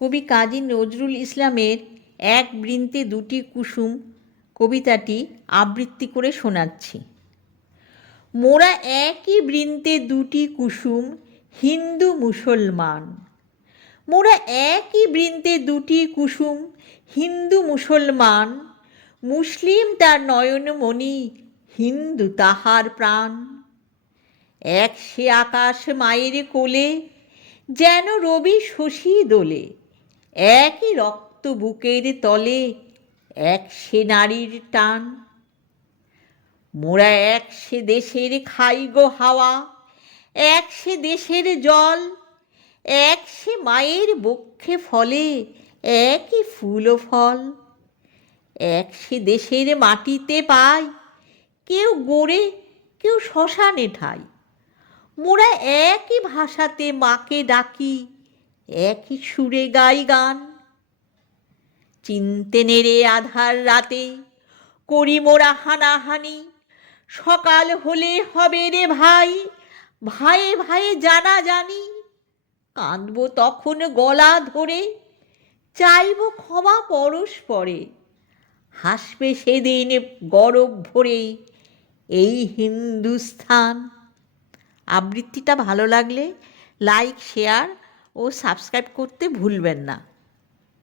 কবি কাজী নজরুল ইসলামের এক বৃন্তে দুটি কুসুম কবিতাটি আবৃত্তি করে শোনাচ্ছি। মোরা একই বৃন্তে দুটি কুসুম, হিন্দু মুসলমান। মোরা একই বৃন্তে দুটি কুসুম, হিন্দু মুসলমান। মুসলিম তার নয়নমণি, হিন্দু তাহার প্রাণ। এক সে আকাশ মায়ের কোলে, যেন রবি শশী দোলে। একই রক্ত বুকের তলে, এক সে নারীর টান। মোরা এক সে দেশের খাই গো হাওয়া, এক সে দেশের জল। এক সে মায়ের বক্ষে ফলে, একই ফুল ও ফল। এক সে দেশের মাটিতে পাই, কেউ গড়ে কেউ শ্মশানে ঠাই। মোরা একই ভাষাতে মাকে ডাকি, একই সুরে গাই গান। চিনতে নেড়ে আধার রাতে করি মোরা হানাহানি। সকাল হলে হবে রে ভাই, ভাইয়ে ভাইয়ে জানা জানি। কাঁদব তখন গলা ধরে, চাইব ক্ষমা পরস্পরে। হাসবে সেদিন গরব ভরে এই হিন্দুস্থান। আবৃত্তিটা ভালো লাগলে লাইক, শেয়ার ও সাবস্ক্রাইব করতে ভুলবেন না।